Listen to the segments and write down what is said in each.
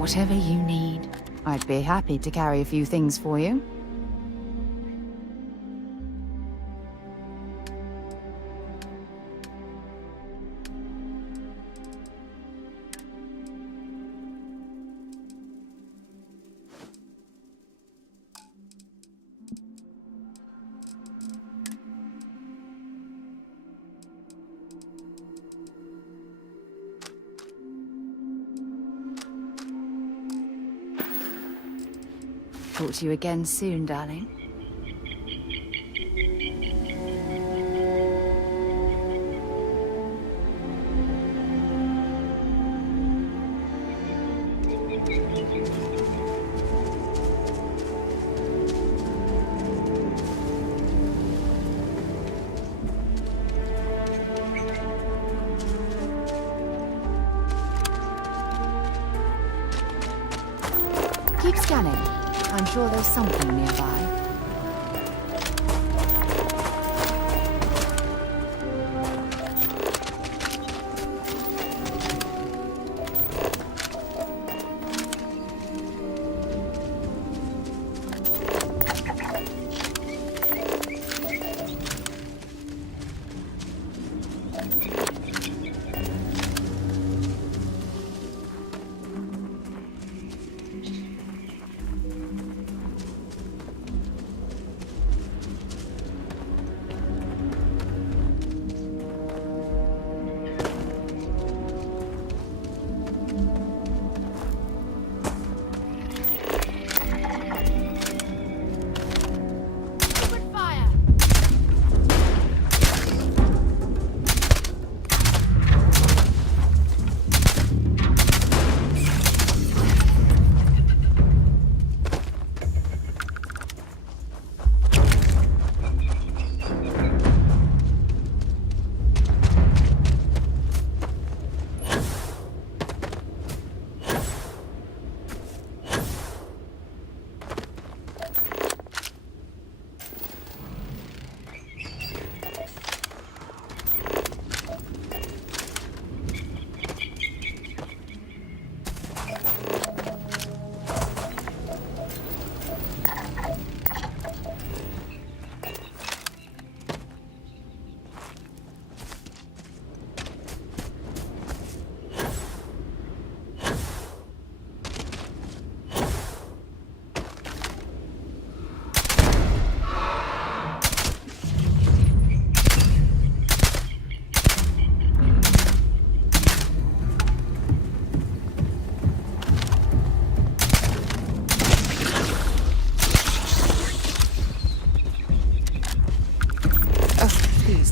Whatever you need. I'd be happy to carry a few things for you. Talk to you again soon, darling. Keep scanning. I'm sure there's something nearby.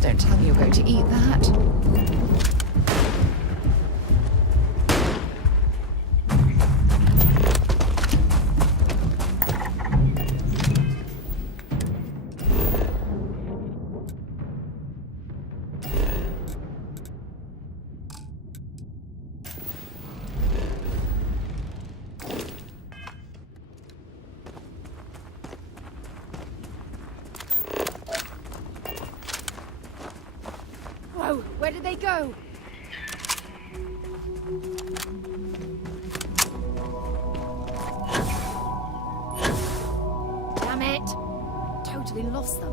Don't tell me you're going to eat that. Where did they go? Damn it! Totally lost them.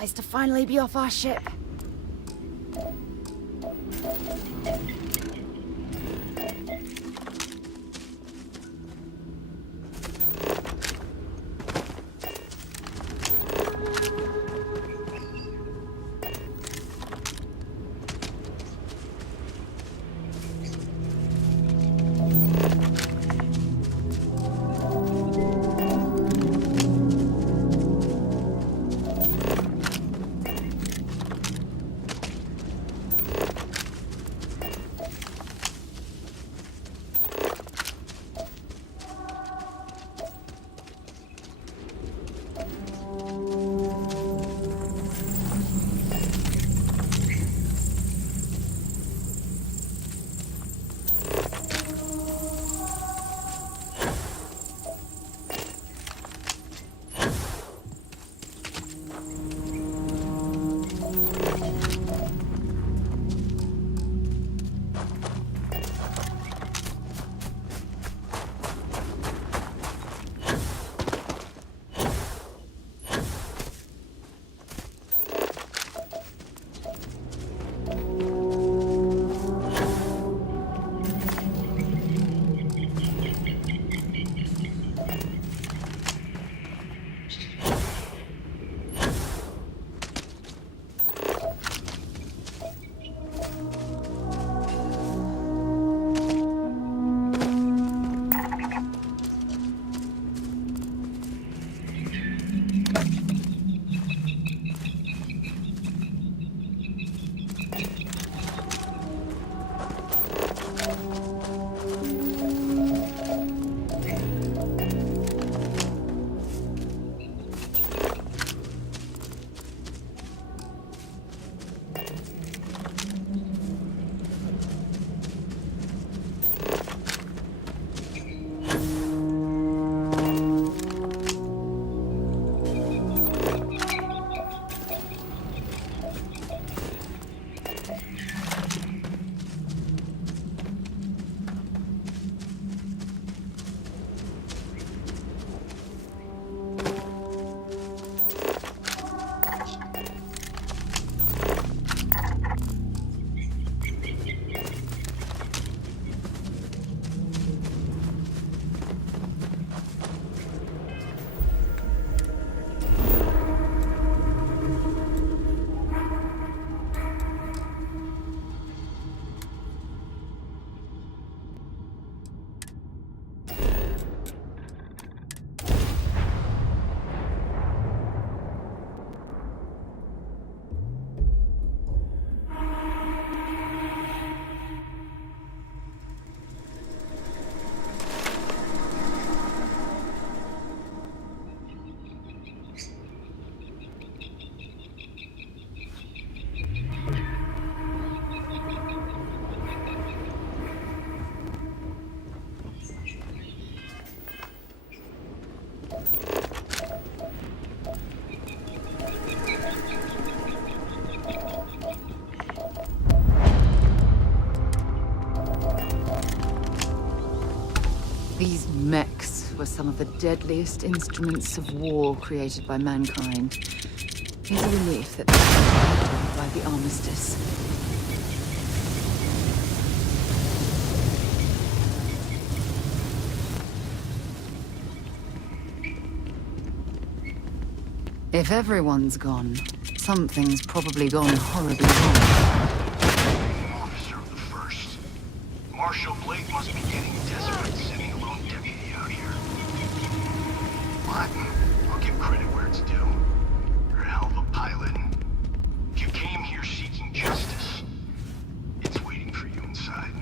nice to finally be off our ship. These mechs were some of the deadliest instruments of war created by mankind. It's a relief that they were by the armistice. If everyone's gone, something's probably gone horribly wrong. Officer of the first. Marshal Blake must be getting desperate sending a lone deputy out here. But I'll give credit where it's due. You're a hell of a pilot. If you came here seeking justice, it's waiting for you inside.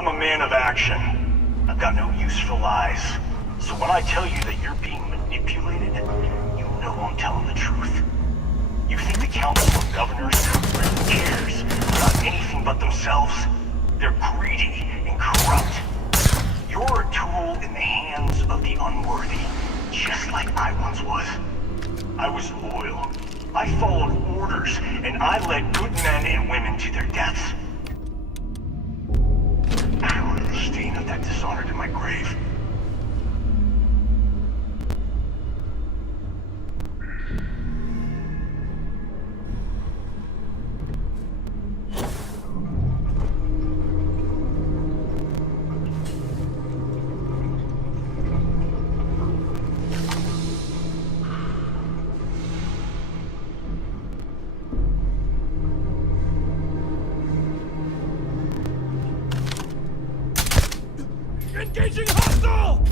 I'm a man of action. I've got no use for lies. So when I tell you that you're being manipulated, you know I'm telling the truth. You think the Council of Governors really cares about anything but themselves? They're greedy and corrupt. You're a tool in the hands of the unworthy, just like I once was. I was loyal. I followed orders, and I led good men and women to their deaths. I will leave the stain of that dishonor to my grave. Engaging hostile!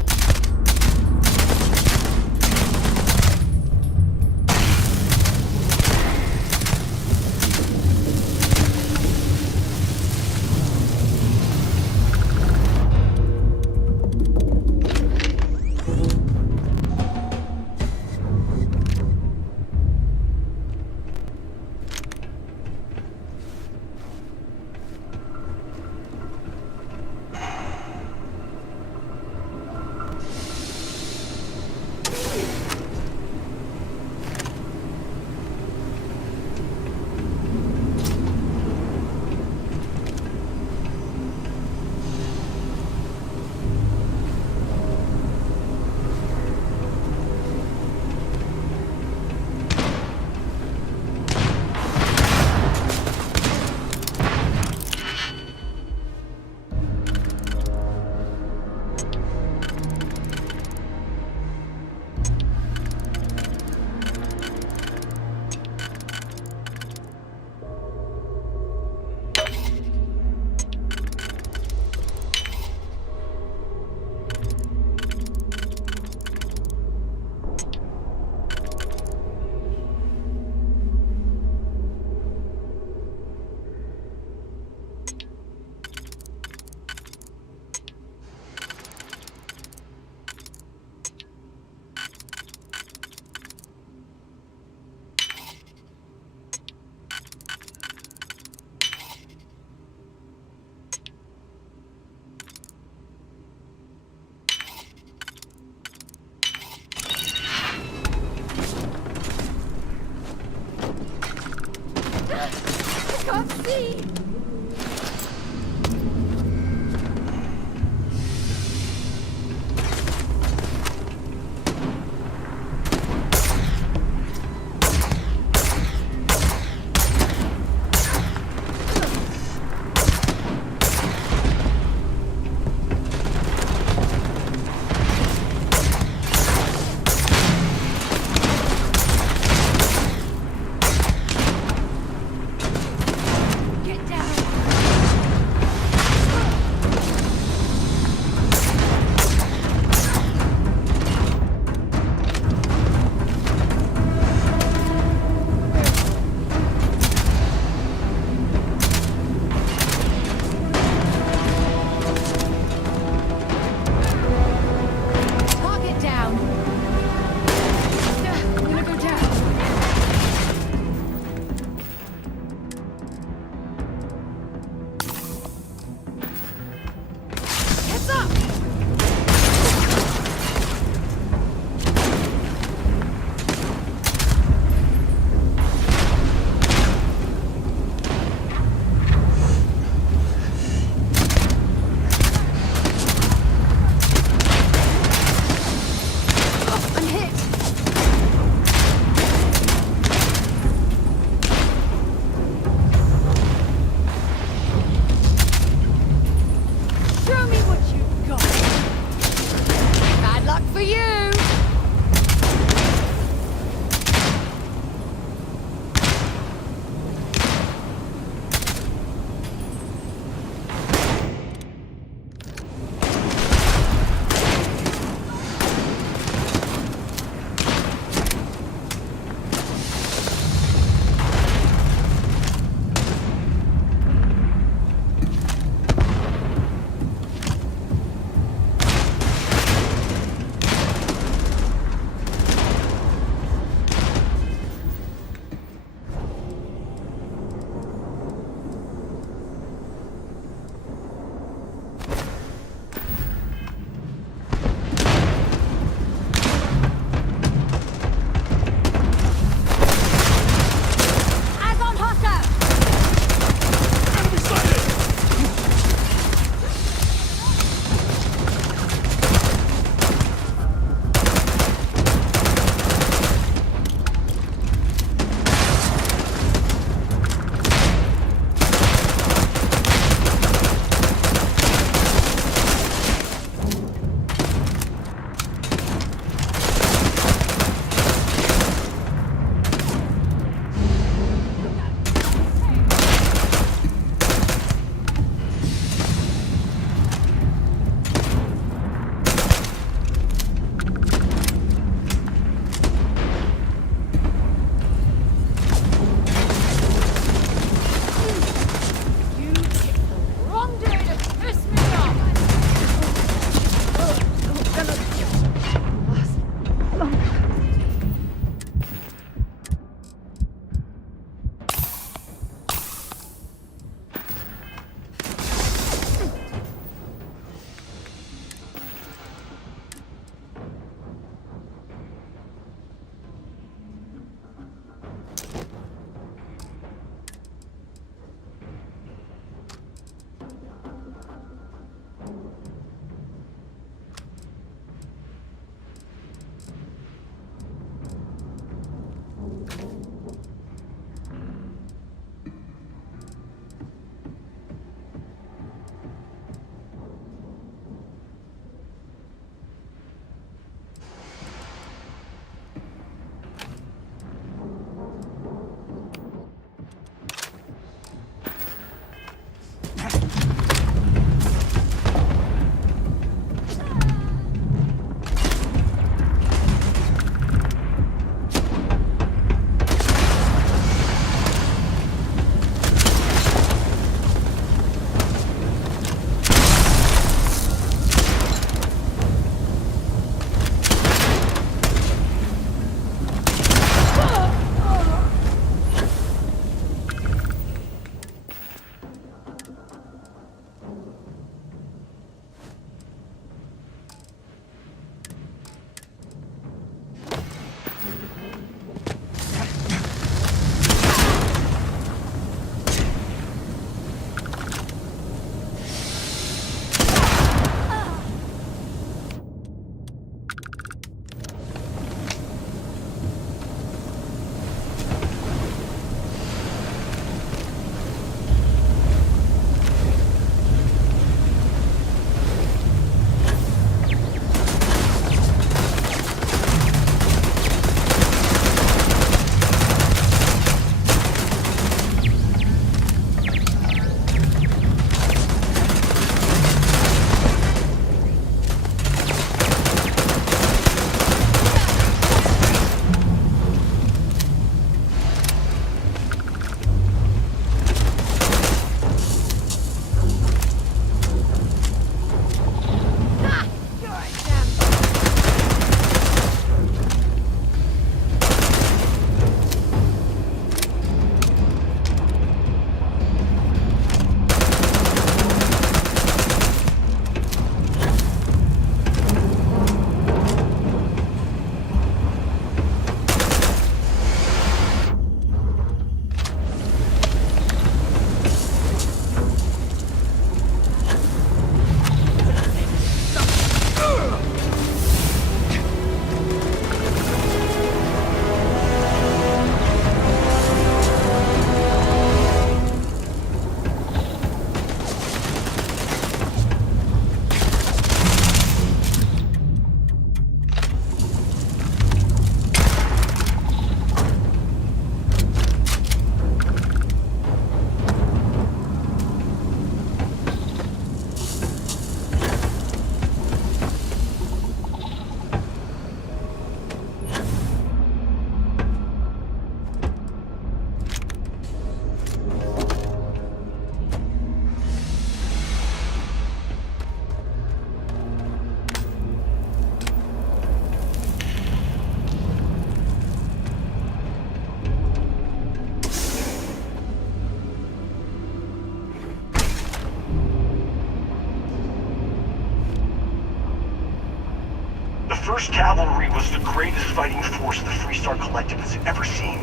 First Cavalry was the greatest fighting force the Freestar Collective has ever seen.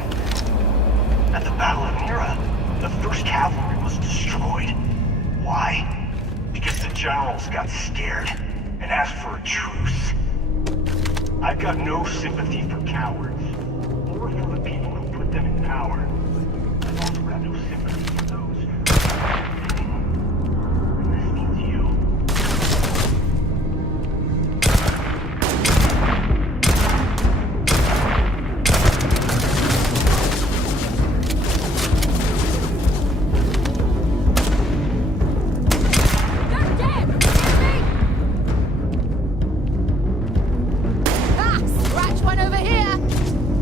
At the Battle of Mira, the First Cavalry was destroyed. Why? Because the generals got scared and asked for a truce. I've got no sympathy for cowards, or for the people who put them in power. I've also got no sympathy for those listening to you. Scratch one over here!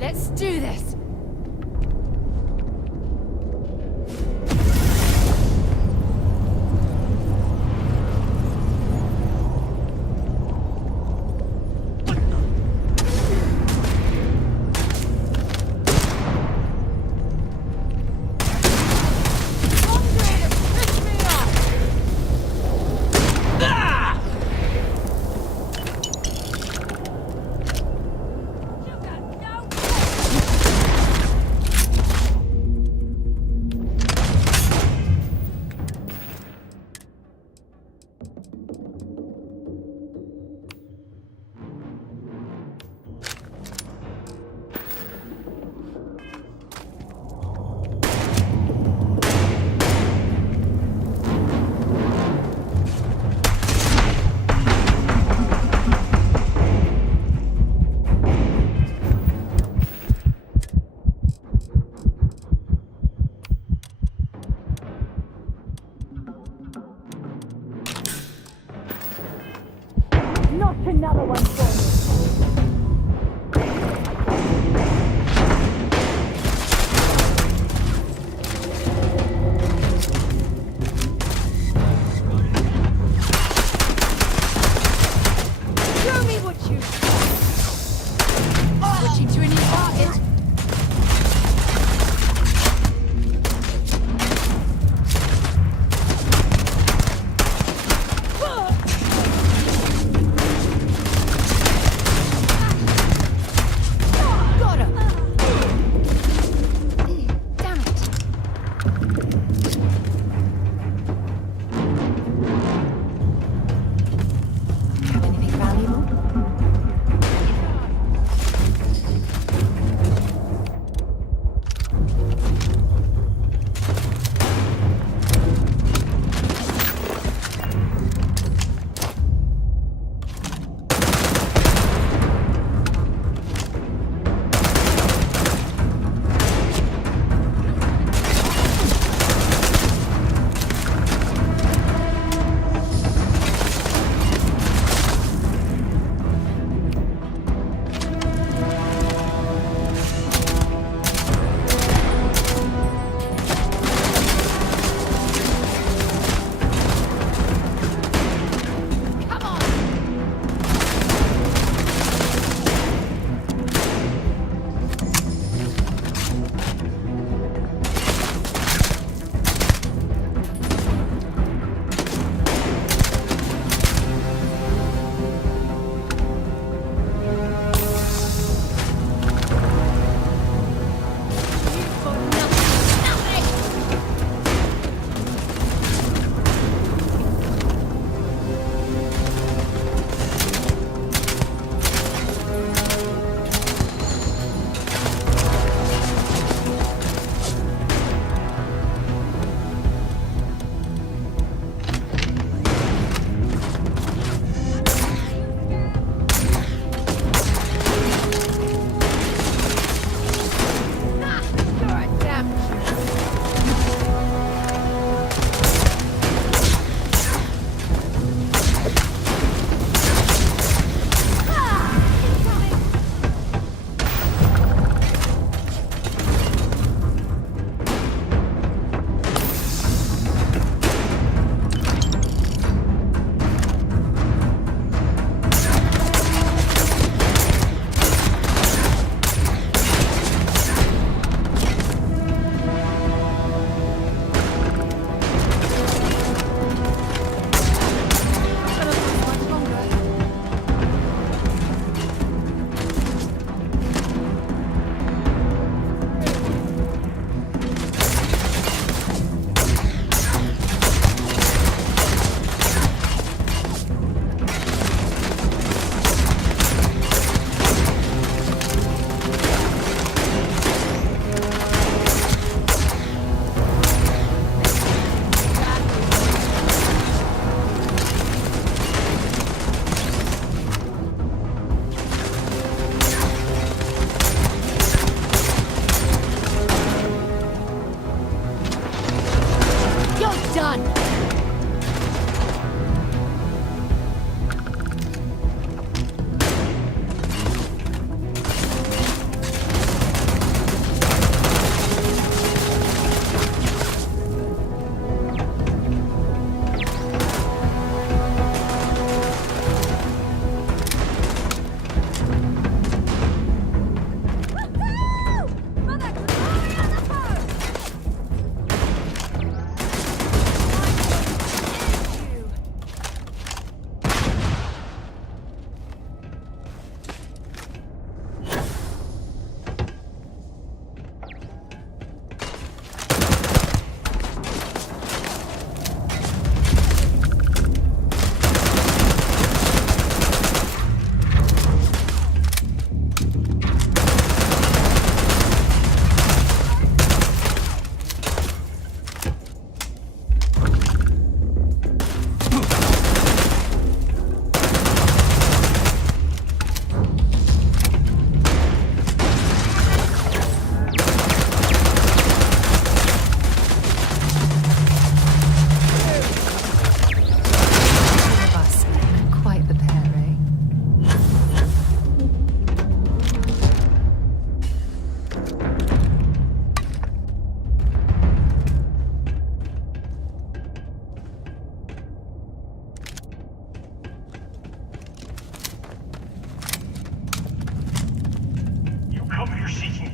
Let's do this! Not another one for me. Show me what you... Switching to a new target. Got him. Damn it. Anything valuable?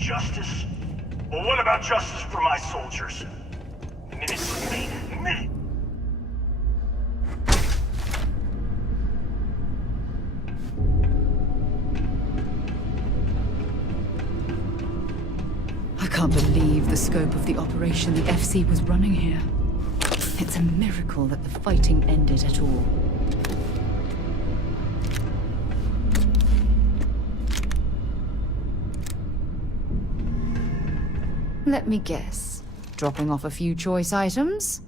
Justice? Well, what about justice for my soldiers? Minutes remain. Minutes! I can't believe the scope of the operation the FC was running here. It's a miracle that the fighting ended at all. Let me guess. Dropping off a few choice items?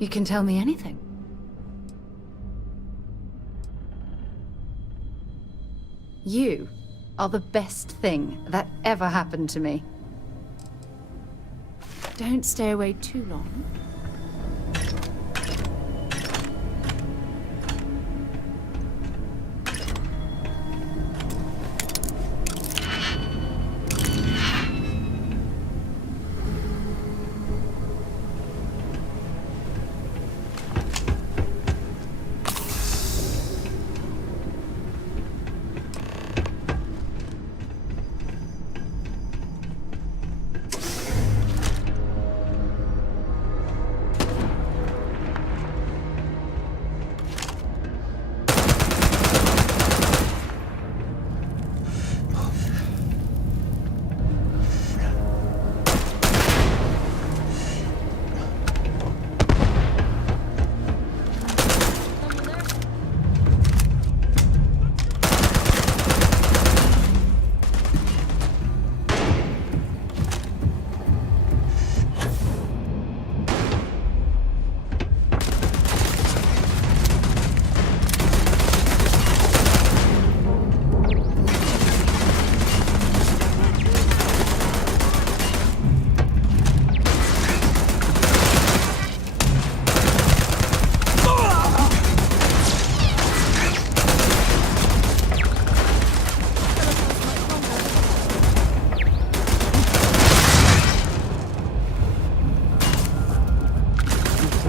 You can tell me anything. You are the best thing that ever happened to me. Don't stay away too long.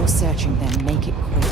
Searching them, make it quick.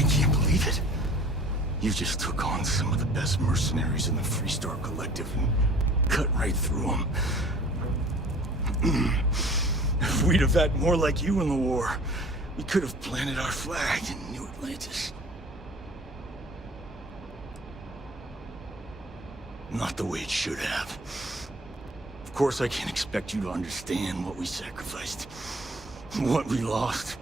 I can't believe it. You just took on some of the best mercenaries in the Freestar Collective and cut right through them. If we'd have had more like you in the war, we could have planted our flag in New Atlantis. Not the way it should have. Of course, I can't expect you to understand what we sacrificed, what we lost.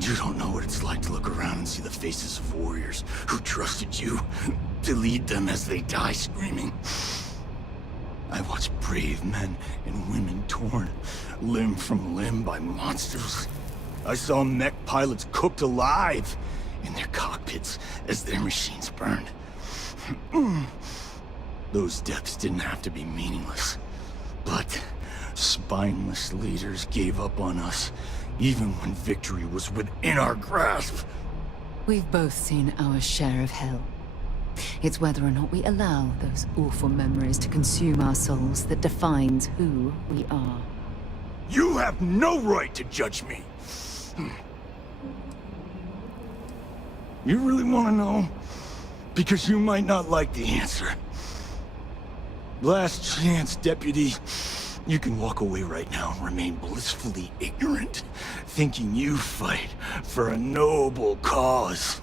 You don't know what it's like to look around and see the faces of warriors who trusted you to lead them as they die screaming. I watched brave men and women torn limb from limb by monsters. I saw mech pilots cooked alive in their cockpits as their machines burned. Those deaths didn't have to be meaningless, but spineless leaders gave up on us even when victory was within our grasp. We've both seen our share of hell. It's whether or not we allow those awful memories to consume our souls that defines who we are. You have no right to judge me. You really want to know? Because you might not like the answer. Last chance, Deputy. You can walk away right now and remain blissfully ignorant, thinking you fight for a noble cause.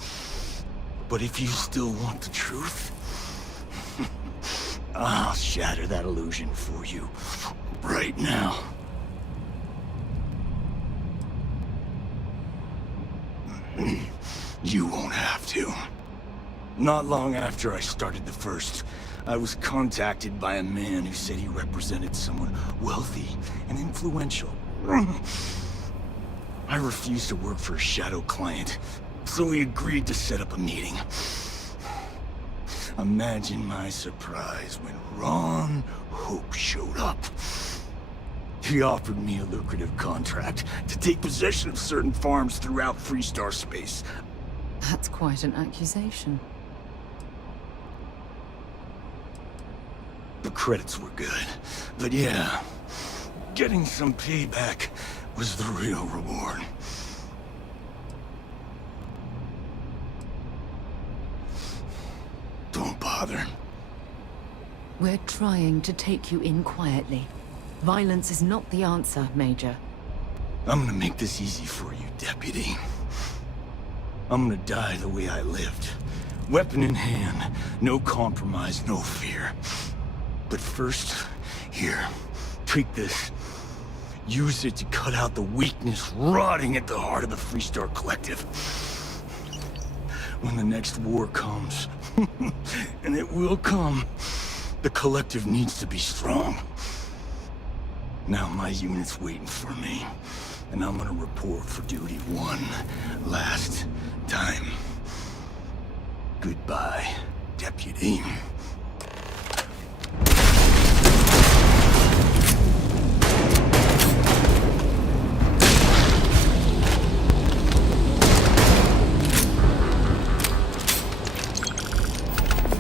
But if you still want the truth, I'll shatter that illusion for you right now. You won't have to. Not long after I started the first, I was contacted by a man who said he represented someone wealthy and influential. I refused to work for a shadow client, so he agreed to set up a meeting. Imagine my surprise when Ron Hope showed up. He offered me a lucrative contract to take possession of certain farms throughout Freestar space. That's quite an accusation. The credits were good, but yeah, getting some payback was the real reward. Don't bother. We're trying to take you in quietly. Violence is not the answer, Major. I'm gonna make this easy for you, Deputy. I'm gonna die the way I lived. Weapon in hand, no compromise, no fear. But first, here, take this. Use it to cut out the weakness rotting at the heart of the Freestar Collective. When the next war comes, and it will come, the Collective needs to be strong. Now my unit's waiting for me, and I'm gonna report for duty one last time. Goodbye, Deputy.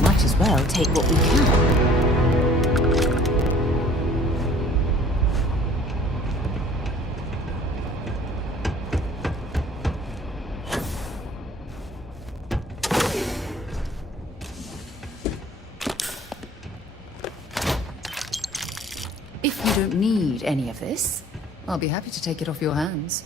Might as well take what we can. If you don't need any of this, I'll be happy to take it off your hands.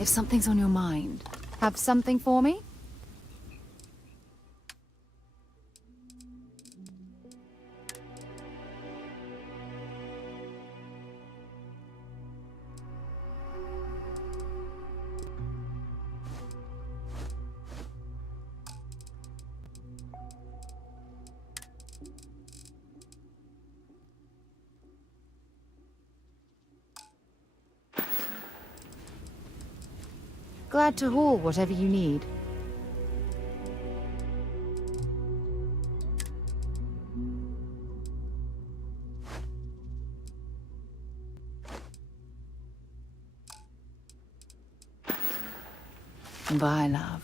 If something's on your mind, have something for me? Glad to haul whatever you need. Bye, love.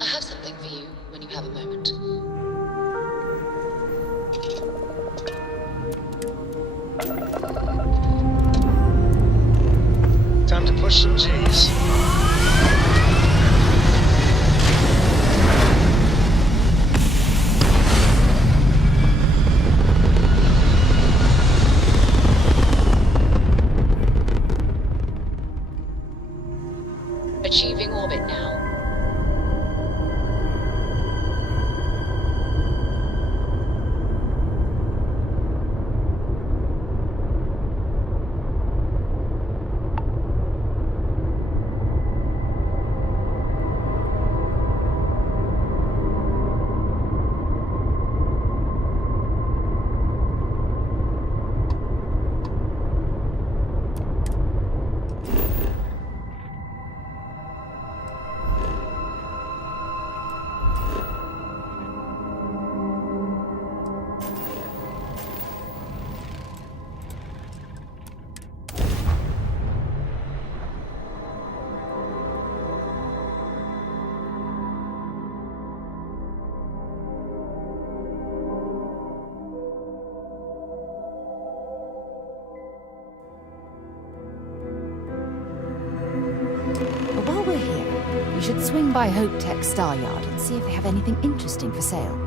I have something for you when you have a moment. Time to push some G's. Achieving orbit now. But while we're here, we should swing by Hope Tech Star Yard and see if they have anything interesting for sale.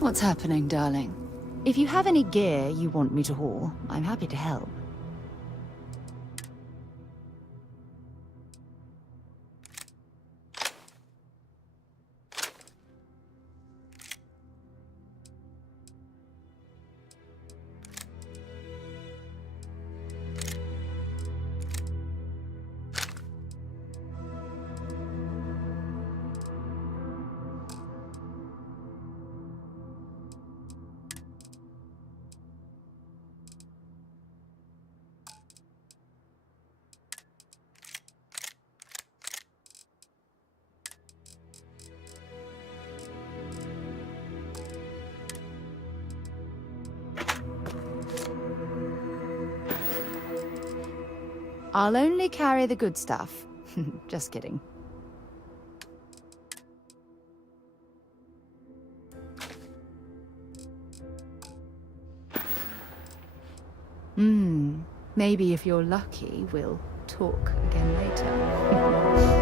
What's happening, darling? If you have any gear you want me to haul, I'm happy to help. I'll only carry the good stuff. Just kidding. Maybe if you're lucky, we'll talk again later.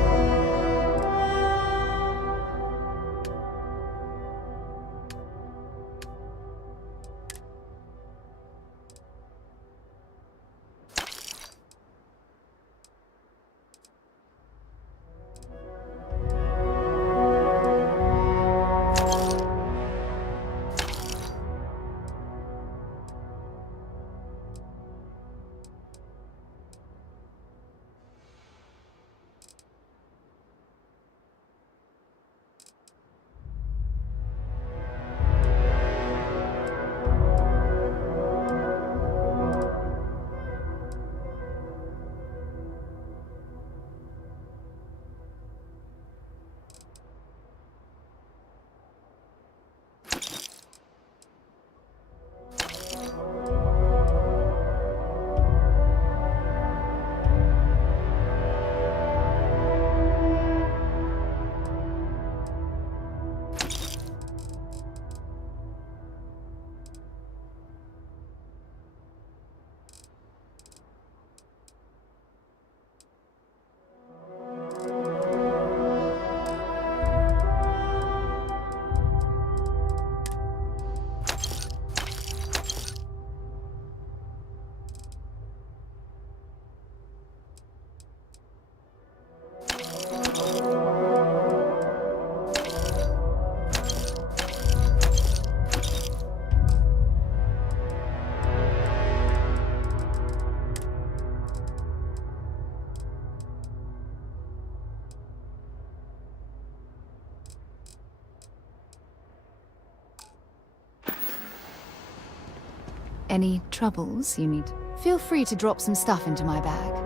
Any troubles you need? Feel free to drop some stuff into my bag.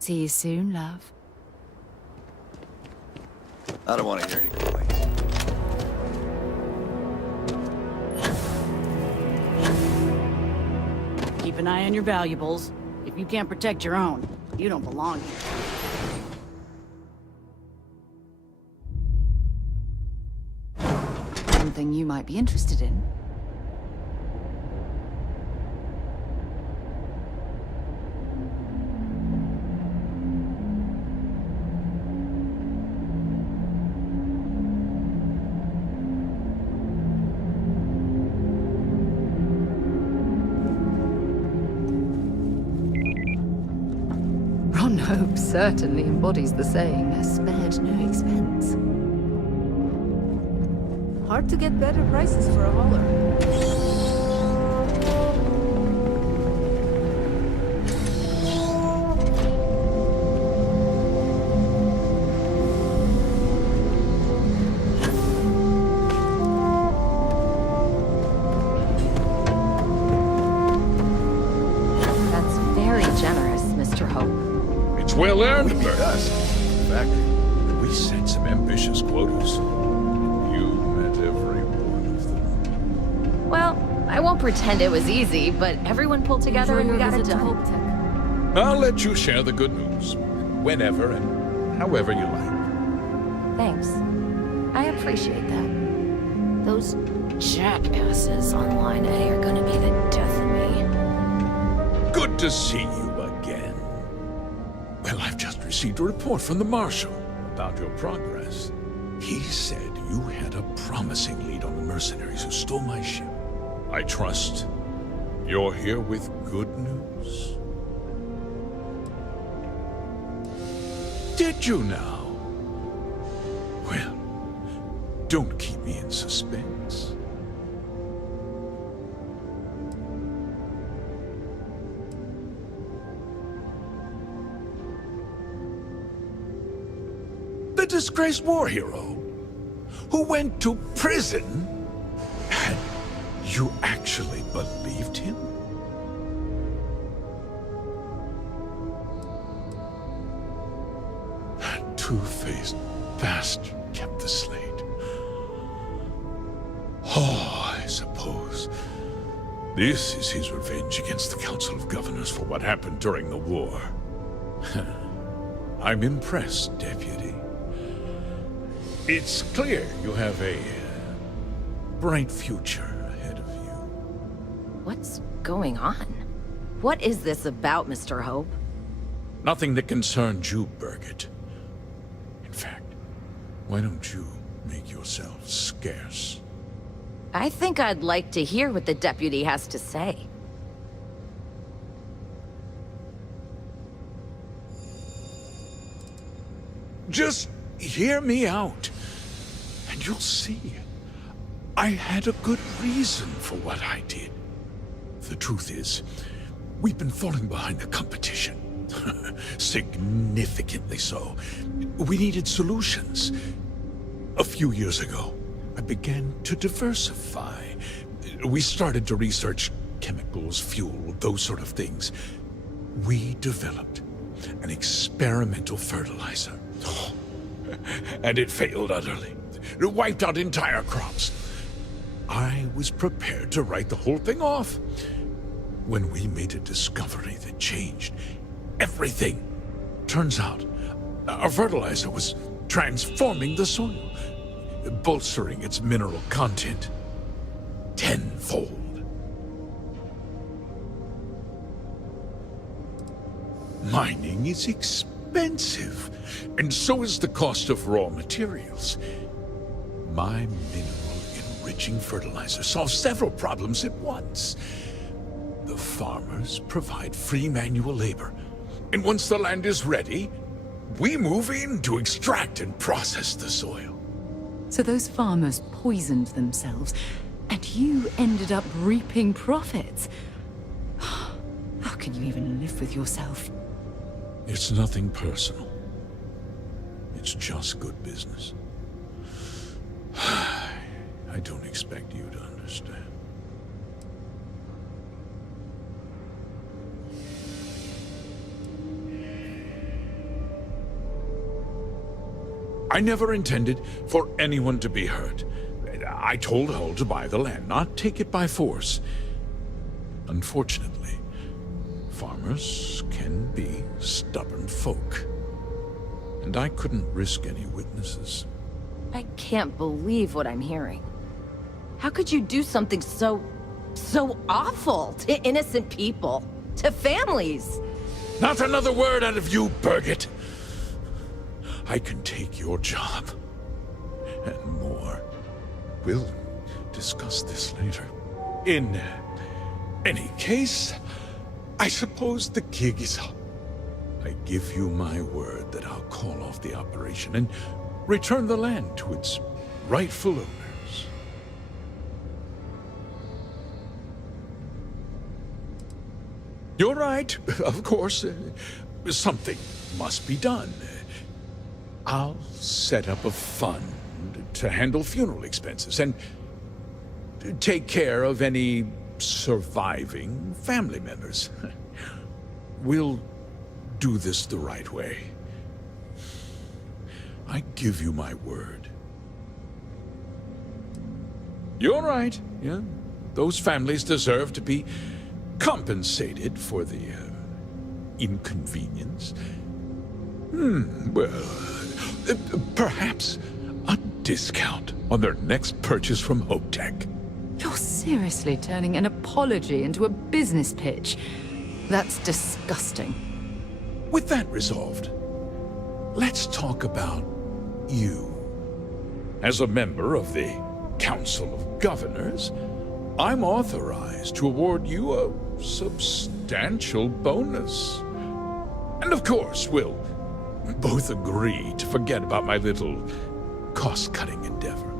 See you soon, love. I don't want to hear any complaints. Keep an eye on your valuables. If you can't protect your own, you don't belong here. Something you might be interested in. Hope certainly embodies the saying, spared no expense. Hard to get better prices for a hauler. That's very generous, Mr. Hope. It's well earned, What Bert. us? In fact, We set some ambitious quotas. You met every one of them. Well, I won't pretend it was easy, but everyone pulled together and we got it done. I'll let you share the good news. Whenever and however you like. Thanks. I appreciate that. Those jackasses on Line A are gonna be the death of me. Good to see you again. Well, I've just received a report from the Marshal about your progress. He said you had a promising lead on the mercenaries who stole my ship. I trust you're here with good news. Did you now? Well, Don't keep me in suspense. The disgraced war hero who went to prison, and you actually believed him? That two-faced bastard kept the slate. Oh, I suppose this is his revenge against the Council of Governors for what happened during the war. I'm impressed, Deputy. It's clear you have a bright future ahead of you. What's going on? What is this about, Mr. Hope? Nothing that concerns you, Birgit. In fact, why don't you make yourself scarce? I think I'd like to hear what the deputy has to say. Just hear me out, and you'll see. I had a good reason for what I did. The truth is, we've been falling behind the competition. Significantly so. We needed solutions. A few years ago, I began to diversify. We started to research chemicals, fuel, those sort of things. We developed an experimental fertilizer. And it failed utterly. It wiped out entire crops. I was prepared to write the whole thing off when we made a discovery that changed everything. Turns out, our fertilizer was transforming the soil, bolstering its mineral content tenfold. Mining is expensive, and so is the cost of raw materials. My mineral-enriching fertilizer solves several problems at once. The farmers provide free manual labor, and once the land is ready, we move in to extract and process the soil. So those farmers poisoned themselves, and you ended up reaping profits. How can you even live with yourself? It's nothing personal. It's just good business. I don't expect you to understand. I never intended for anyone to be hurt. I told Hull to buy the land, not take it by force. Unfortunately, farmers can be stubborn folk. And I couldn't risk any witnesses. I can't believe what I'm hearing. How could you do something so awful to innocent people, to families? Not another word out of you, Birgit. I can take your job. And more. We'll discuss this later. In any case, I suppose the gig is up. I give you my word that I'll call off the operation and return the land to its rightful owners. You're right, of course. Something must be done. I'll set up a fund to handle funeral expenses and take care of any surviving family members. We'll do this the right way. I give you my word. You're right, yeah. Those families deserve to be compensated for the inconvenience. Well, perhaps a discount on their next purchase from Hope Tech. You're seriously turning an apology into a business pitch. That's disgusting. With that resolved, let's talk about you. As a member of the Council of Governors, I'm authorized to award you a substantial bonus. And of course, we'll both agree to forget about my little cost-cutting endeavor.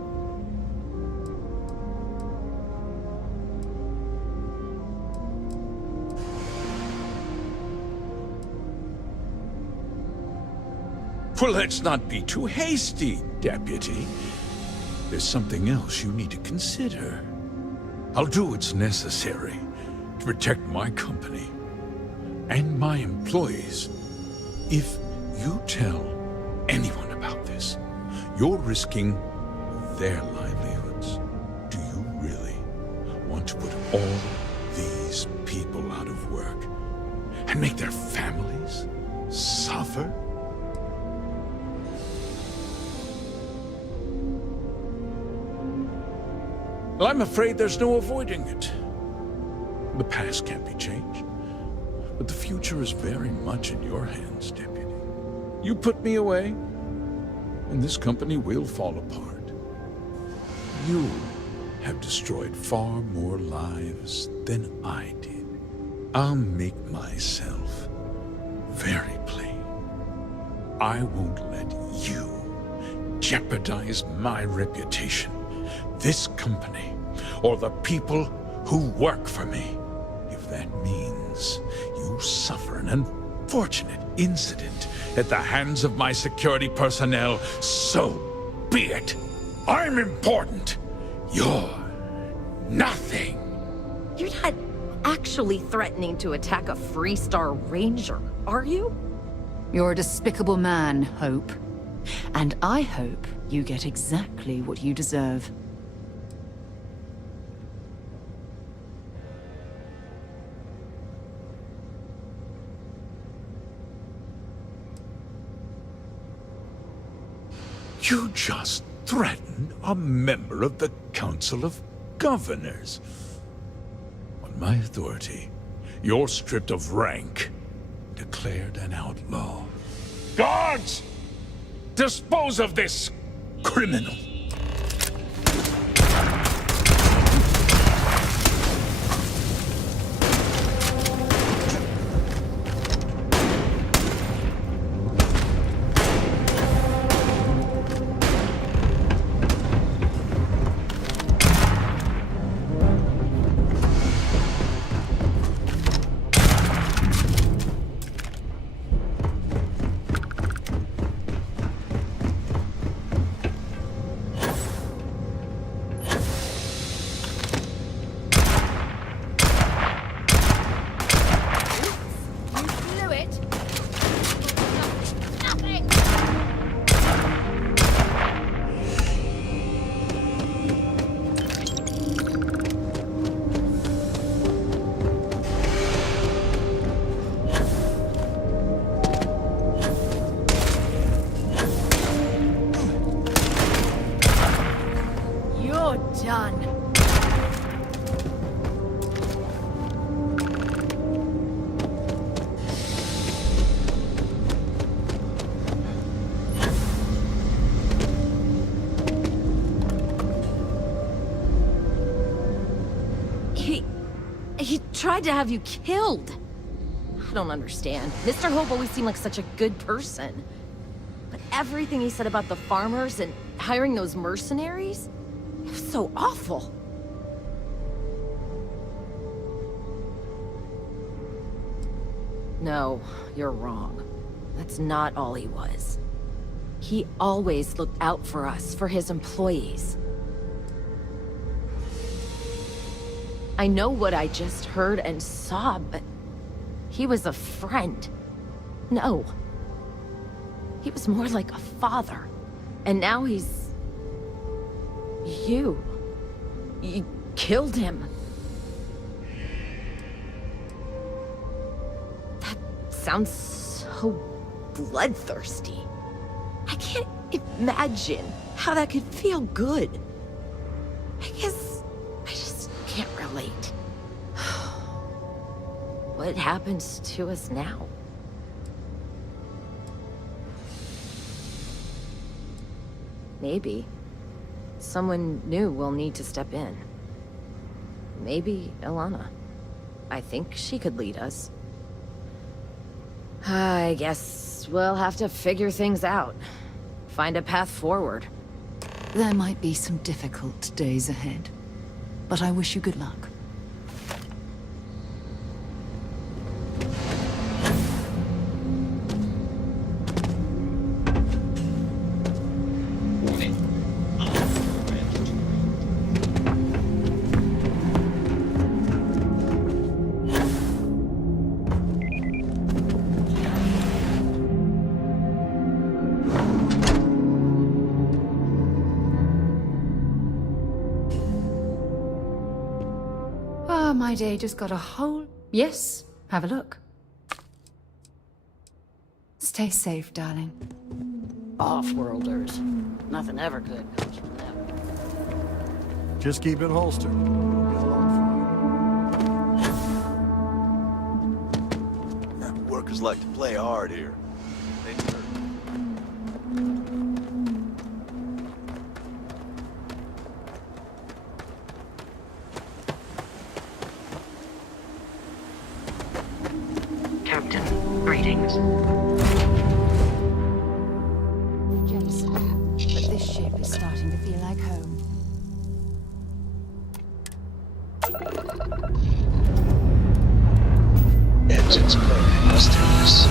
Well, let's not be too hasty, Deputy. There's something else you need to consider. I'll do what's necessary to protect my company and my employees. If you tell anyone about this, you're risking their livelihoods. Do you really want to put all these people out of work and make their families suffer? Well, I'm afraid there's no avoiding it. The past can't be changed, but the future is very much in your hands, Deputy. You put me away, and this company will fall apart. You have destroyed far more lives than I did. I'll make myself very plain. I won't let you jeopardize my reputation, this company, or the people who work for me. If that means you suffer an unfortunate incident at the hands of my security personnel, so be it. I'm important. You're nothing. You're not actually threatening to attack a Freestar Ranger, are you? You're a despicable man, Hope. And I hope you get exactly what you deserve. You just threatened a member of the Council of Governors. On my authority, you're stripped of rank, declared an outlaw. Guards! Dispose of this criminal! He tried to have you killed. I don't understand. Mr. Hope always seemed like such a good person. But everything he said about the farmers and hiring those mercenaries, it was so awful. No, you're wrong. That's not all he was. He always looked out for us, for his employees. I know what I just heard and saw, but he was a friend. No. He was more like a father. And now he's... You killed him. That sounds so bloodthirsty. I can't imagine how that could feel good. I guess I just can't relate. What happens to us now? Maybe someone new will need to step in. Maybe Ilana. I think she could lead us. I guess we'll have to figure things out. Find a path forward. There might be some difficult days ahead, but I wish you good luck. how my day just got a whole... Yes, have a look. Stay safe, darling. Off-worlders. Nothing ever good comes from them. Just keep it holstered. We'll get along fine. Workers like to play hard here. They deserve it. Captain, greetings. Jealous, but this ship is starting to feel like home. Engines burning. Let's do this.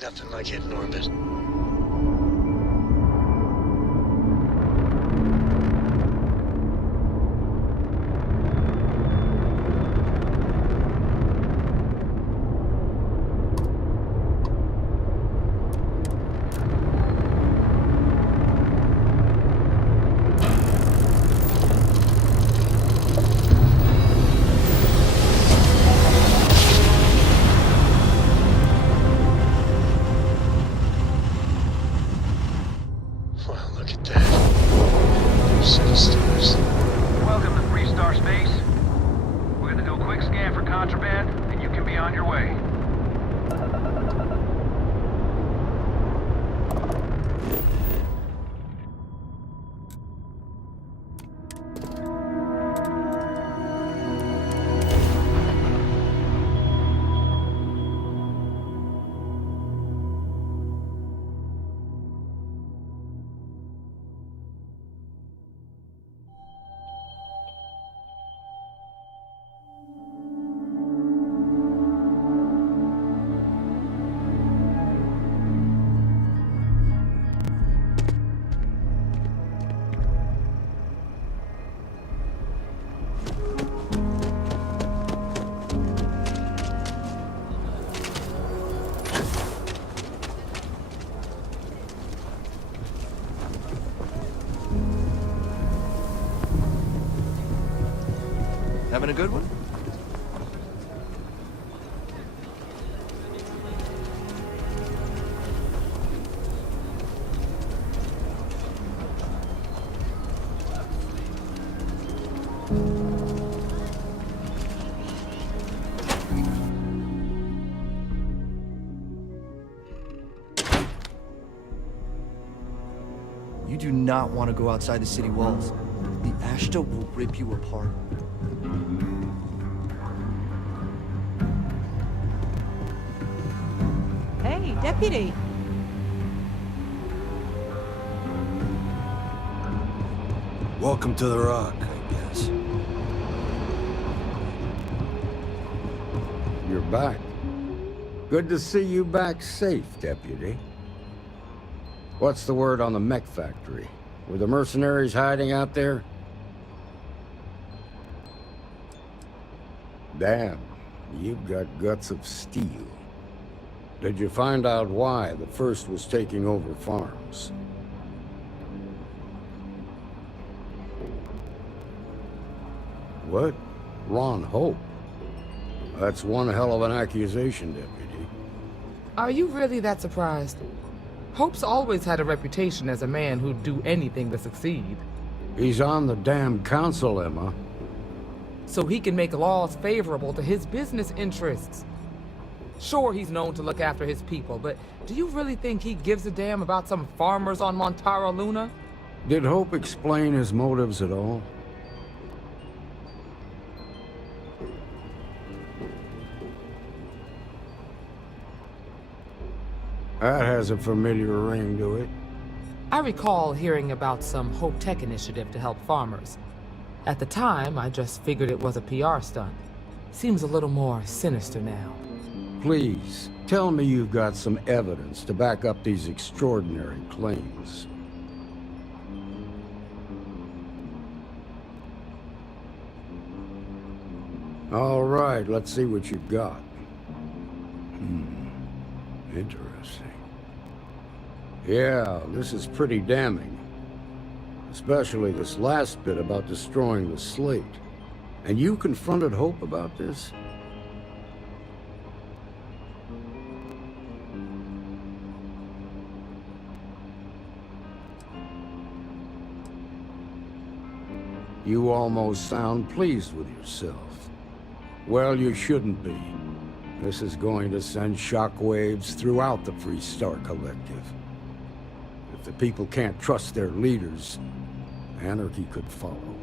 Nothing like hitting orbit. Wow, look at that. Set of stars. Welcome to Freestar Space. We're gonna do a quick scan for contraband, and you can be on your way. Having a good one? You do not want to go outside the city walls. The Ashta will rip you apart. Hey, Deputy. Welcome to the Rock, I guess. You're back. Good to see you back safe, Deputy. What's the word on the mech factory? Were the mercenaries hiding out there? Damn, you've got guts of steel. Did you find out why the First was taking over farms? What? Ron Hope? That's one hell of an accusation, Deputy. Are you really that surprised? Hope's always had a reputation as a man who'd do anything to succeed. He's on the damn council, Emma. So he can make laws favorable to his business interests. Sure, he's known to look after his people, but do you really think he gives a damn about some farmers on Montara Luna? Did Hope explain his motives at all? That has a familiar ring to it. I recall hearing about some Hope Tech initiative to help farmers. At the time, I just figured it was a PR stunt. Seems a little more sinister now. Please, tell me you've got some evidence to back up these extraordinary claims. All right, let's see what you've got. Interesting. Yeah, this is pretty damning. Especially this last bit about destroying the slate. And you confronted Hope about this? You almost sound pleased with yourself. Well, you shouldn't be. This is going to send shockwaves throughout the Freestar Collective. If the people can't trust their leaders, anarchy could follow.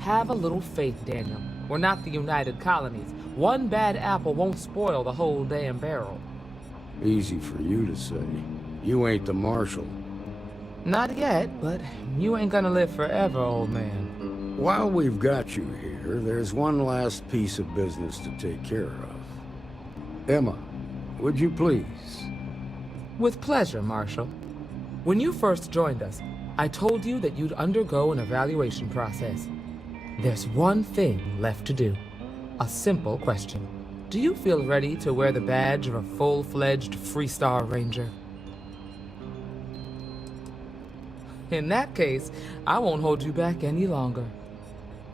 Have a little faith, Daniel. We're not the United Colonies. One bad apple won't spoil the whole damn barrel. Easy for you to say. You ain't the Marshal. Not yet, but you ain't gonna live forever, old man. While we've got you here, there's one last piece of business to take care of. Emma, would you please? With pleasure, Marshal. When you first joined us, I told you that you'd undergo an evaluation process. There's one thing left to do. A simple question. Do you feel ready to wear the badge of a full-fledged Freestar Ranger? In that case, I won't hold you back any longer.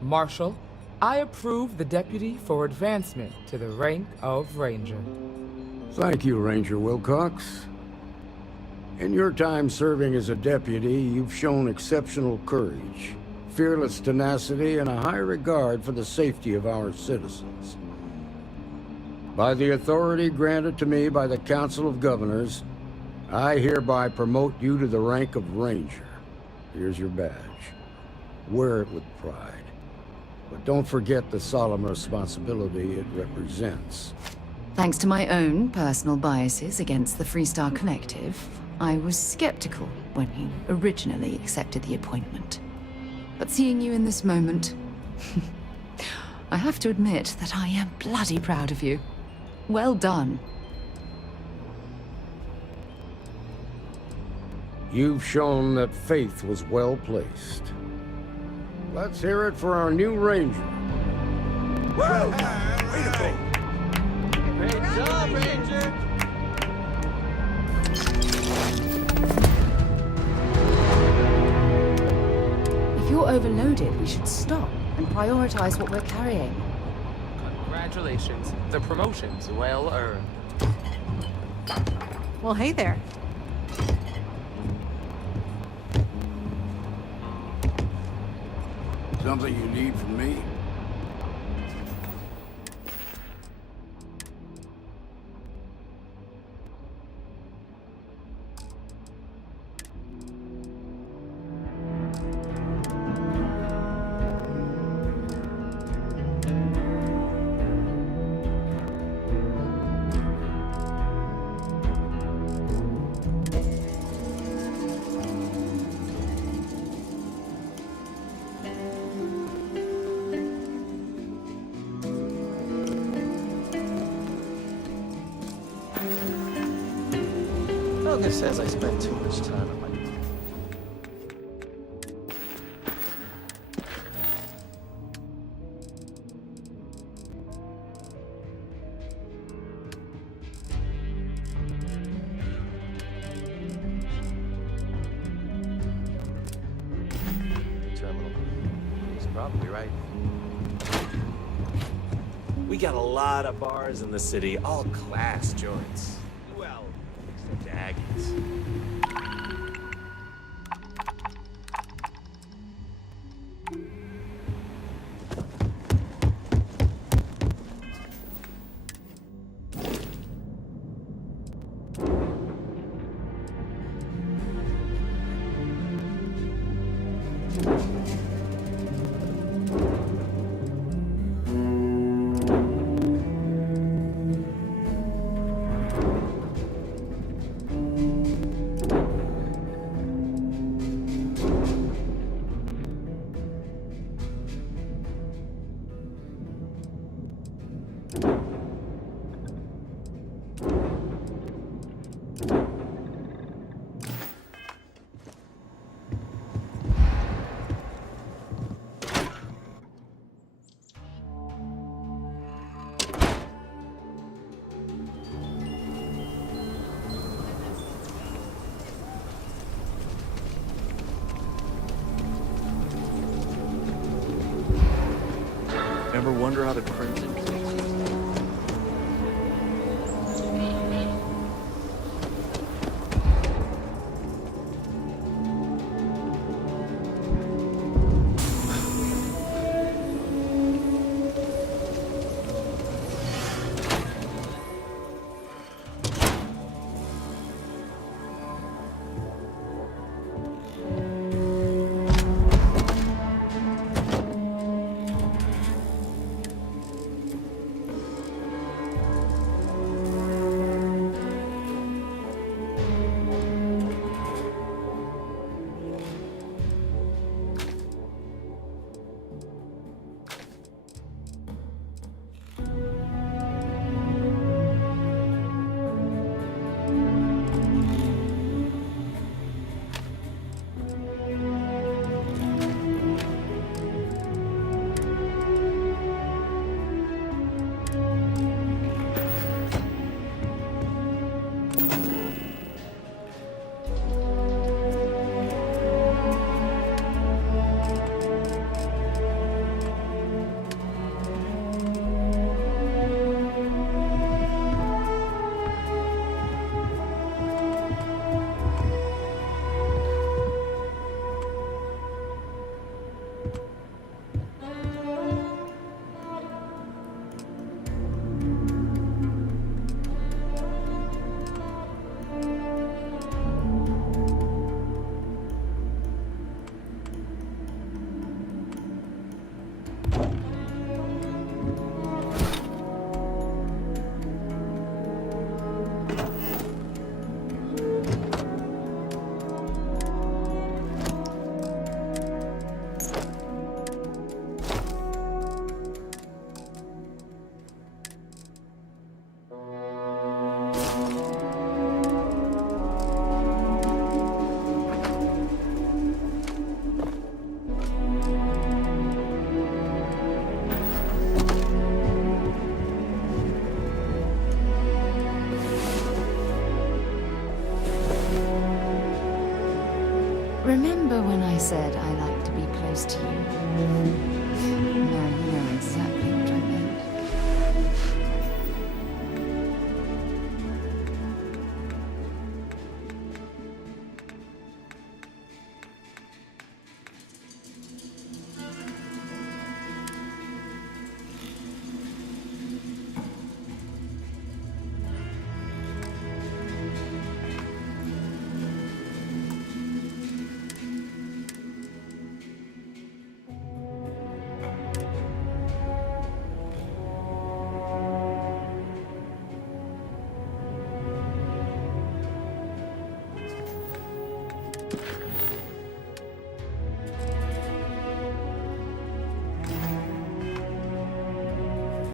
Marshal, I approve the deputy for advancement to the rank of Ranger. Thank you, Ranger Wilcox. In your time serving as a deputy, you've shown exceptional courage, fearless tenacity, and a high regard for the safety of our citizens. By the authority granted to me by the Council of Governors, I hereby promote you to the rank of Ranger. Here's your badge. Wear it with pride. But don't forget the solemn responsibility it represents. Thanks to my own personal biases against the Freestar Collective, I was skeptical when he originally accepted the appointment. But seeing you in this moment, I have to admit that I am bloody proud of you. Well done. You've shown that faith was well placed. Let's hear it for our new Ranger. Well done. Way to go. Great job, Ranger. If you're overloaded, we should stop and prioritize what we're carrying. Congratulations. The promotion's well earned. Well, hey there. Something you need from me? Helga says I spend too much time on my... terminal. He's probably right. We got a lot of bars in the city, all class joints. Well, except Aggie's. Ever wonder how the Crimson keeps you? Remember when I said I like to be close to you? Now you know exactly